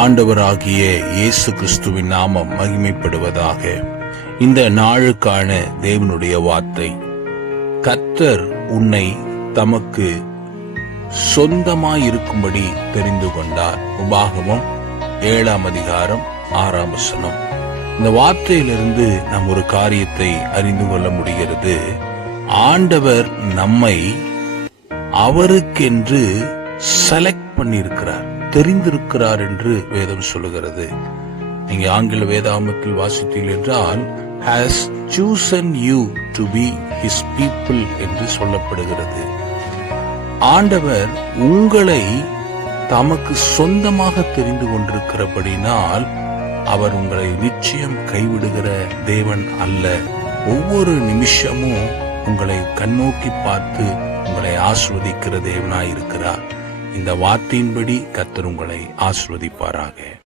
ஆண்டவராகிய இயேசு கிறிஸ்துவின் நாமம் மகிமைப்படுவதாக இந்த நாளுக்கான தேவனுடைய வார்த்தை. கர்த்தர் உன்னை தமக்கு சொந்தமாயிருக்கும்படி தெரிந்து கொண்டார். உபாகமம் ஏழாம் அதிகாரம் ஆறாம் வசனம். இந்த வார்த்தையிலிருந்து நாம் ஒரு காரியத்தை அறிந்து கொள்ள முடிகிறது. ஆண்டவர் நம்மை அவருக்கென்று செலக்ட் பண்ணியிருக்கிறார். தெரிந்திருக்கிறார் என்று வேதம் சொல்லுகிறது. நீங்க ஆங்கில வேதாமத்தில் வாசித்தீர்கள் என்றால் has chosen you to be his people என்று சொல்லப்படுகிறது. ஆண்டவர் உங்களை தமக்கு சொந்தமாக தெரிந்து கொண்டிருக்கிறபடினால் அவர் உங்களை நிச்சயம் கைவிடுகிற தேவன் அல்ல. ஒவ்வொரு நிமிஷமும் உங்களை கண்ணோக்கி பார்த்து உங்களை ஆஸ்வதிக்கிற தேவனாய் இருக்கிறார் இந்த வார்த்தையின்படி கத்தர் உங்களை ஆஸ்வதிப்பாராக